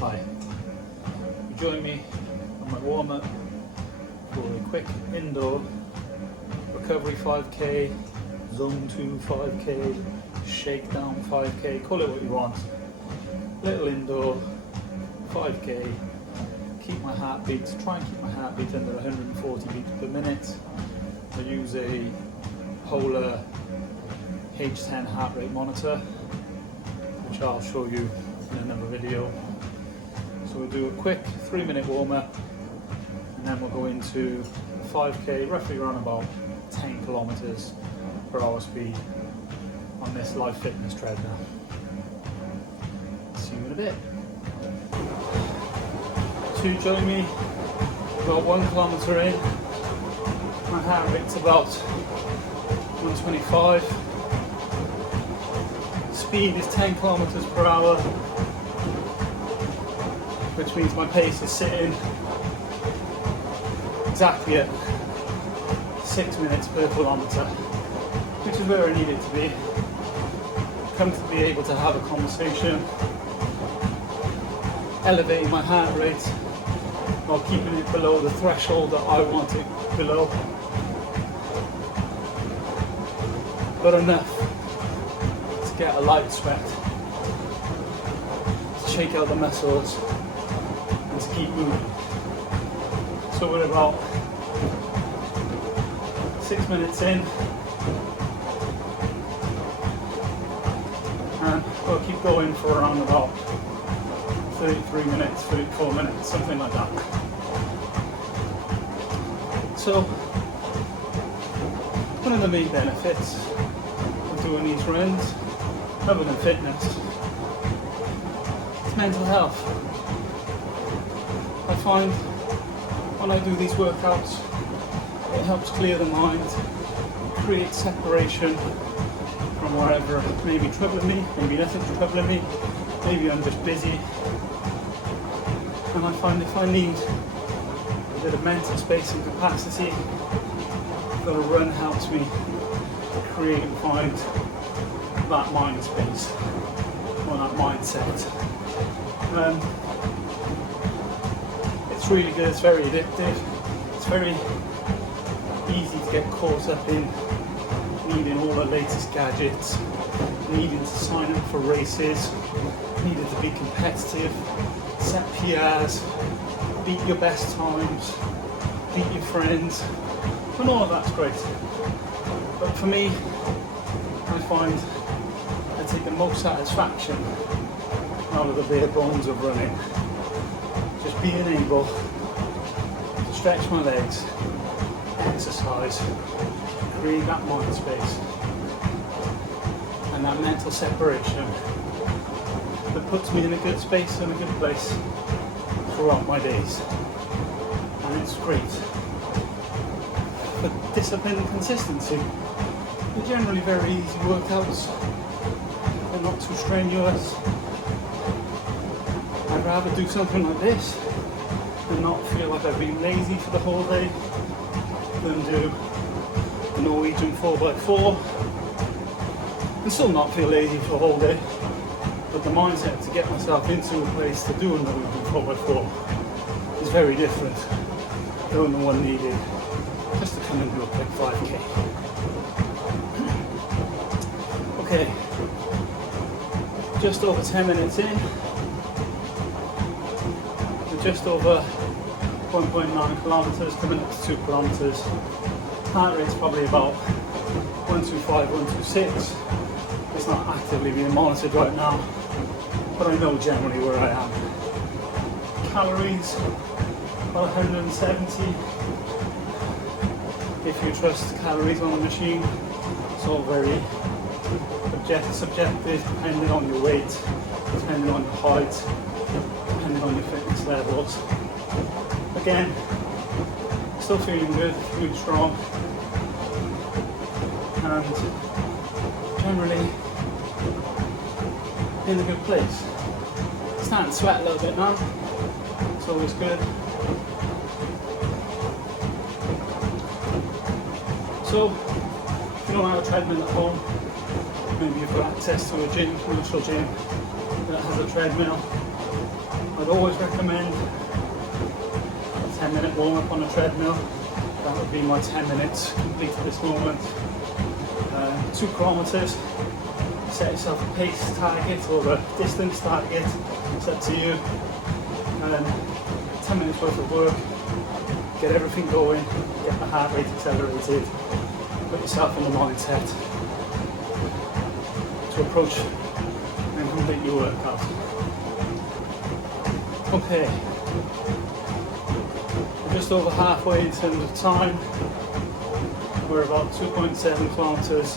Hi, join me on my warm-up for a quick indoor recovery 5k, zone 2 5k, shakedown 5k, call it what you want. Little indoor 5k, keep my heartbeat, try and keep my heartbeat under 140 beats per minute. I use a Polar H10 heart rate monitor, which I'll show you in another video. So we'll do a quick 3-minute warm-up and then we'll go into 5k, roughly around about 10 kilometers per hour speed on this Life Fitness treadmill. See you in a bit. So you join me about 1 kilometer in. My heart rate's about 125. Speed is 10 kilometers per hour, which means my pace is sitting exactly at 6 minutes per kilometre, which is where I need it to be. Comfortably able to have a conversation, elevating my heart rate while keeping it below the threshold that I want it below, but enough to get a light sweat, to shake out the muscles and to keep moving. So we're about 6 minutes in, and we'll keep going for around about 33 minutes, 34 minutes, something like that. So one of the main benefits of doing these runs, other than fitness, is mental health. I find when I do these workouts, it helps clear the mind, create separation from wherever may be troubling me, maybe nothing's troubling me, maybe I'm just busy. And I find if I need a bit of mental space and capacity, that a run helps me create and find that mind space, or that mindset. It's really good, it's very addictive, it's very easy to get caught up in needing all the latest gadgets, needing to sign up for races, needing to be competitive, set PRs, beat your best times, beat your friends, and all of that's great. But for me, I find I take the most satisfaction out of the bare bones of running. Just being able to stretch my legs, exercise, create that mind space and that mental separation that puts me in a good space and a good place throughout my days. And it's great. For discipline and consistency, they're generally very easy workouts. They're not too strenuous. I'd rather do something like this and not feel like I've been lazy for the whole day than do a Norwegian 4x4 and still not feel lazy for the whole day. But the mindset to get myself into a place to do a Norwegian 4x4 is very different than the one needed just to come and do a quick 5k. Okay, just over 10 minutes in. Just over 1.9 kilometers, coming up to 2 kilometers. Heart rate's probably about 125, 126. It's not actively being monitored right now, but I know generally where I am. Calories, about 170. If you trust calories on the machine, it's all very subjective, depending on your weight, depending on your height, depending on your fitness levels. Again, still feeling good, feeling strong, and generally in a good place. Starting to sweat a little bit now, it's always good. So, if you don't have a treadmill at home, maybe you've got access to a gym, commercial gym that has a treadmill. I'd I'd always recommend a 10-minute warm-up on a treadmill. That would be my 10 minutes complete at this moment. 2 kilometers, set yourself a pace target or a distance target, it's up to you. And then 10 minutes worth of work, get everything going, get the heart rate accelerated, put yourself in the mindset to approach and complete your workout. Okay, we're just over halfway in terms of time. We're about 2.7 kilometers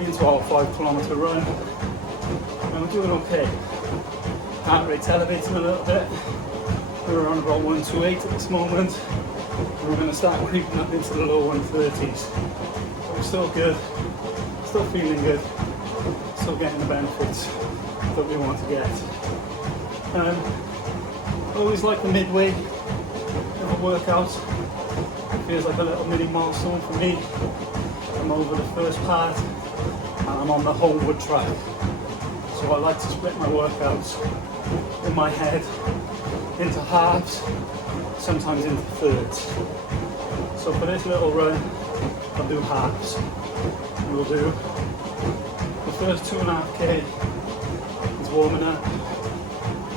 into our 5 kilometer run, and we're doing okay. Heart rate's elevating a little bit. We're around about 128 at this moment, and we're going to start creeping up into the low 130s. But we're still good, still feeling good, still getting the benefits that we want to get. I always like the midway of a workout. It feels like a little mini milestone for me. I'm over the first part and I'm on the homeward track. So I like to split my workouts in my head into halves, sometimes into thirds. So for this little run, I'll do halves. We'll do the first 2.5k is warming up,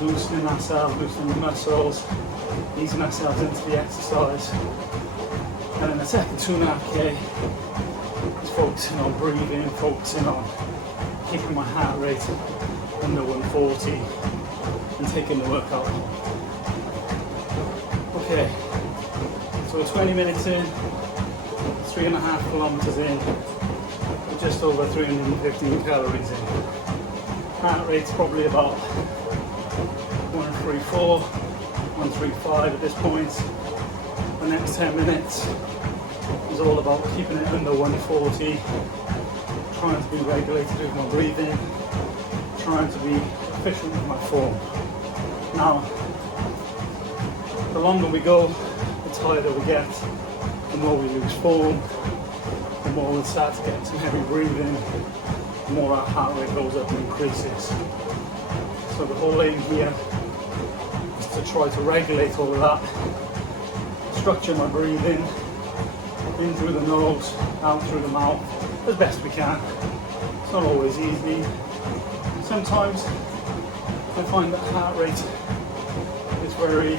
loosening ourselves, loosening the muscles, easing ourselves into the exercise. And then the second 2.5k is focusing on breathing, focusing on keeping my heart rate under 140 and taking the workout home. Okay, so 20 minutes in, 3.5 kilometers in, we're just over 315 calories in. Heart rate's probably about 134, 135 at this point. The next 10 minutes is all about keeping it under 140, trying to be regulated with my breathing, trying to be efficient with my form. Now, the longer we go, the tighter we get, the more we lose form, the more we start to get some heavy breathing, the more our heart rate goes up and increases. So the whole aim here is to try to regulate all of that, structure my breathing, in through the nose, out through the mouth, as best we can. It's not always easy. Sometimes I find that heart rate is very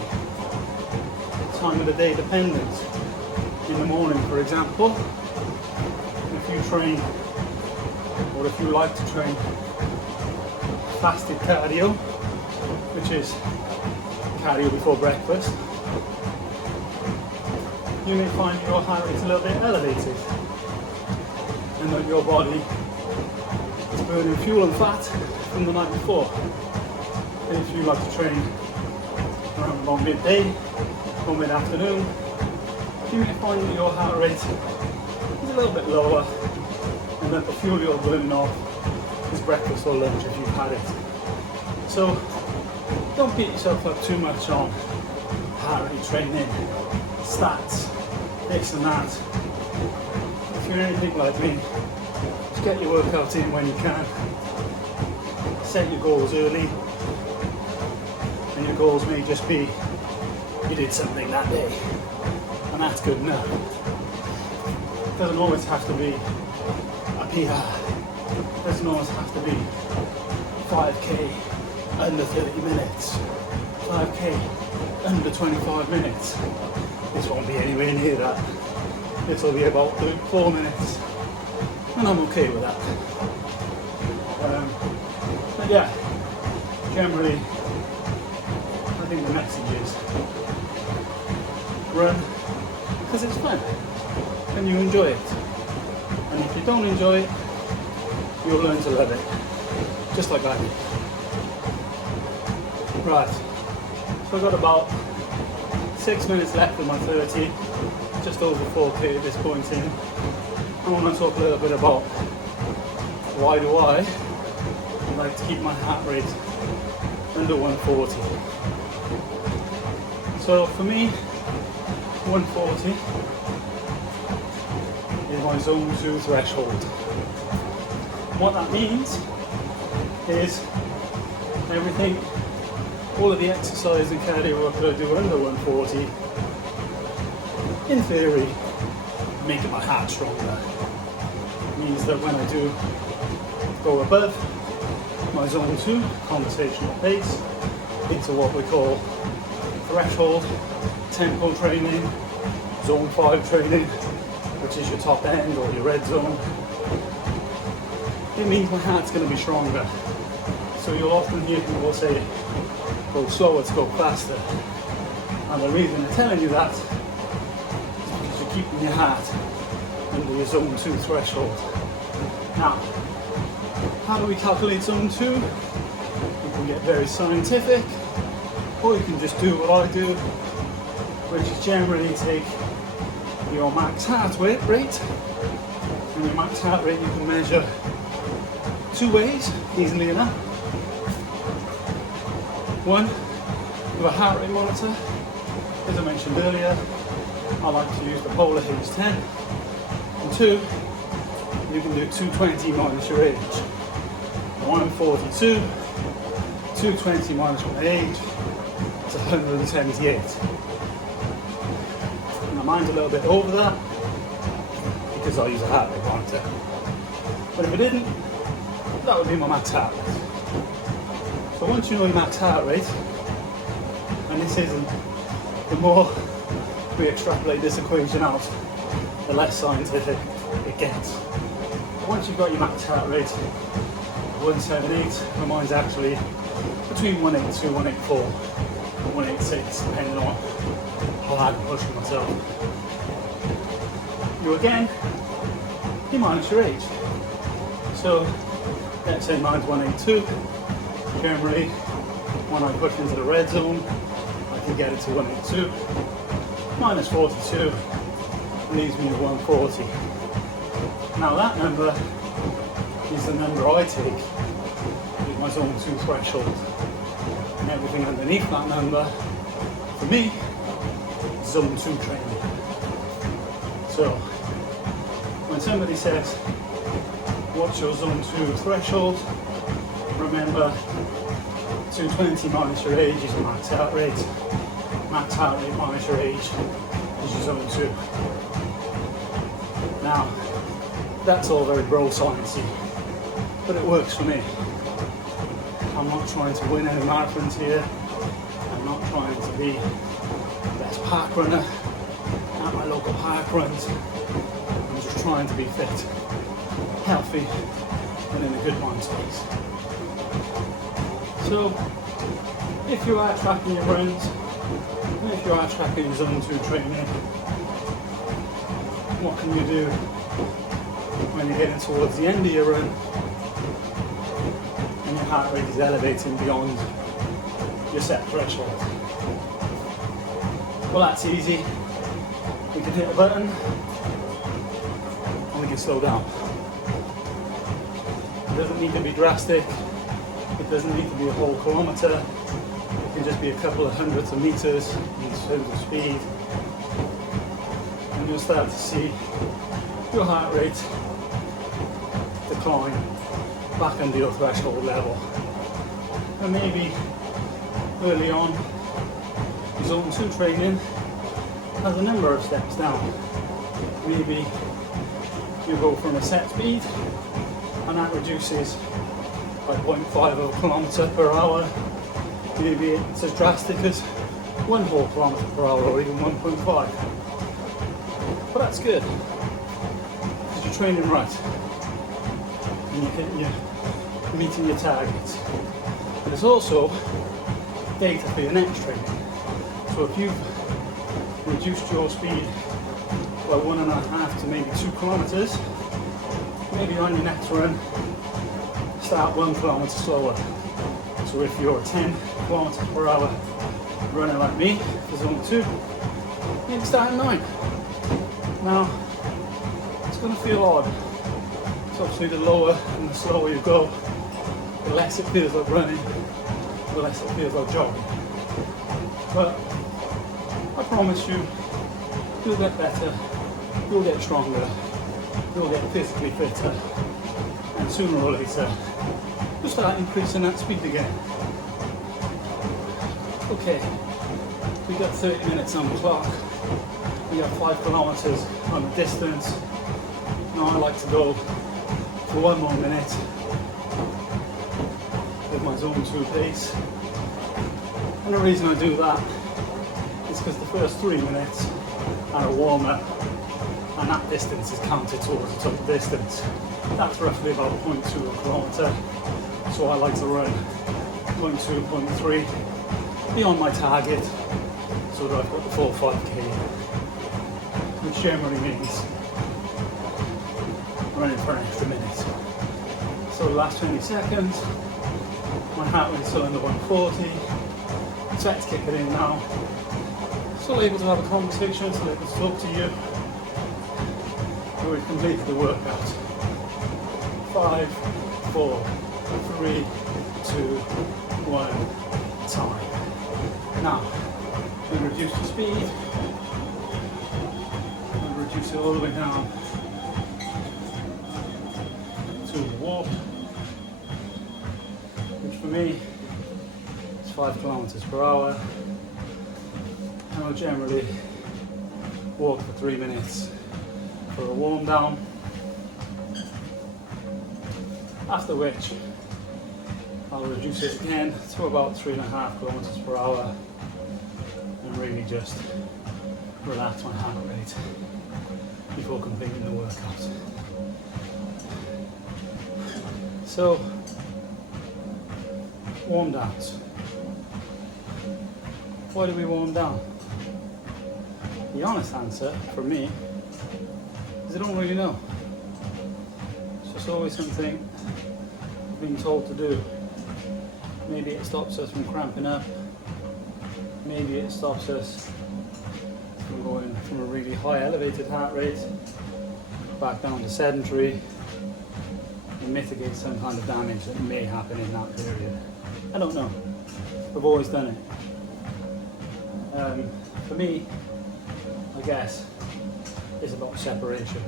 time of the day dependent. In the morning, for example, if you train, or if you like to train fasted cardio, which is cardio before breakfast, you may find your heart rate a little bit elevated and that your body is burning fuel and fat from the night before. And if you like to train around about midday or mid-afternoon, you may find that your heart rate is a little bit lower and that the fuel you're burning off is breakfast or lunch if you've had it. So don't beat yourself up too much on heart rate training, stats, this and that. If you're anything like me, just get your workout in when you can. Set your goals early, and your goals may just be you did something that day, and that's good enough. It doesn't always have to be a PR. It doesn't always have to be 5k under 30 minutes, 5k under 25 minutes. This won't be anywhere near that. This will be about 4 minutes, and I'm okay with that. But yeah, generally, I think the message is run because it's fun and you enjoy it. And if you don't enjoy it, you'll learn to love it, just like I did. Right, so I've got about 6 minutes left of my 30, just over 4k at this point in. I want to talk a little bit about why do I like to keep my heart rate under 140. So for me, 140 is my zone 2 threshold. What that means is everything all of the exercise and cardio work that I do under 140, in theory, making my heart stronger. Means that when I do go above my zone 2 conversational pace into what we call threshold tempo training, zone 5 training, which is your top end or your red zone, it means my heart's going to be stronger. So you'll often hear people say, go slower to go faster. And the reason they're telling you that is because you're keeping your heart under your zone 2 threshold. Now, how do we calculate zone 2? You can get very scientific, or you can just do what I do, which is generally take your max heart rate, and your max heart rate you can measure two ways, easily enough. One, with a heart rate monitor. As I mentioned earlier, I like to use the Polar H10. And two, you can do 220 minus your age. Now, I'm 42, 220 minus my age, it's 178. Now mine's a little bit over that, because I use a heart rate monitor. But if I didn't, that would be my max heart rate. So once you know your max heart rate, and this isn't, the more we extrapolate this equation out, the less scientific it gets. But once you've got your max heart rate, 178, and mine's actually between 182, 184, 186, depending on how hard I'm pushing myself. You again, you minus your age. So let's say mine's 182. Generally, when I push into the red zone, I can get it to 182. Minus 42 leaves me at 140. Now that number is the number I take with my zone 2 threshold. And everything underneath that number, for me, is zone 2 training. So, when somebody says, what's your zone 2 threshold? Remember, 220 minus your age is your max heart rate. Max heart rate minus your age is your zone 2. Now, that's all very bro sciencey, but it works for me. I'm not trying to win any marathons here. I'm not trying to be the best park runner at my local park runs. I'm just trying to be fit, healthy, and in a good mind space. So, if you are tracking your runs, and if you are tracking your zone 2 training, what can you do when you're getting towards the end of your run and your heart rate is elevating beyond your set threshold? Well, that's easy. We can hit a button and we can slow down. It doesn't need to be drastic. It doesn't need to be a whole kilometre. It can just be a couple of hundreds of metres in terms of speed. And you'll start to see your heart rate decline back under your threshold level. And maybe early on, your zone 2 training has a number of steps down. Maybe you go from a set speed and that reduces by 0.5 of a kilometre per hour. Maybe it's as drastic as 1 whole kilometre per hour or even 1.5. But that's good, because you're training right and you're meeting your targets. There's also data for your next training. So if you've reduced your speed by 1.5 to maybe 2 kilometres, maybe on your next run, start 1 kilometre slower. So if you're a 10 kilometre per hour runner like me for zone 2, maybe start at 9. Now, it's going to feel odd. So obviously the lower and the slower you go, the less it feels like running, the less it feels like jogging. But I promise you, you'll get better, you'll get stronger, you'll get physically fitter, and sooner or later, you'll start increasing that speed again. Okay, we got 30 minutes on the clock. We got 5 kilometers on the distance. Now I like to go for 1 more minute with my zone 2 pace. And the reason I do that is because the first 3 minutes are a warm-up, and that distance is counted towards the total distance. That's roughly about 0.2 a kilometre, so I like to run 0.2, 0.3 beyond my target so that I've got the full 5k in, which generally means running for an extra minute. So the last 20 seconds, my heart rate's still under 140, sweat's kicking in now, still able to have a conversation, still able to talk to you. We've completed the workout. 5, 4, 3, 2, 1, time. Now, I'm going to reduce the speed. I'm going to reduce it all the way down to a walk, which for me is 5 kilometers per hour. And I'll generally walk for 3 minutes for a warm down, after which I'll reduce it again to about 3.5 kilometers per hour and really just relax my heart rate before completing the workout. So, warm downs. Why do we warm down? The honest answer for me is I don't really know. It's just always something I've been told to do. Maybe it stops us from cramping up. Maybe it stops us from going from a really high elevated heart rate back down to sedentary and mitigate some kind of damage that may happen in that period. I don't know. I've always done it. For me, I guess, it's about separation.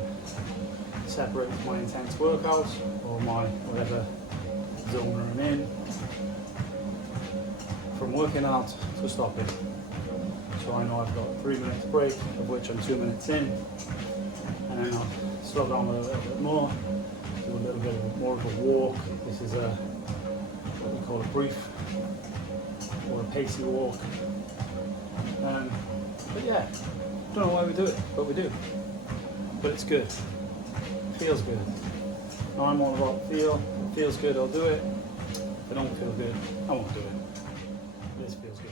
Separate my intense workouts or my whatever zone I'm in from working out to stopping. So I know I've got 3 minutes break, of which I'm 2 minutes in, and then I'll slow down a little bit more, do a little bit more of a walk. This is what we call a brief or a pacey walk. But yeah, don't know why we do it, but we do. But it's good. Feels good. Now I'm all about feel. If it feels good, I'll do it. If I don't feel good, I won't do it. This feels good.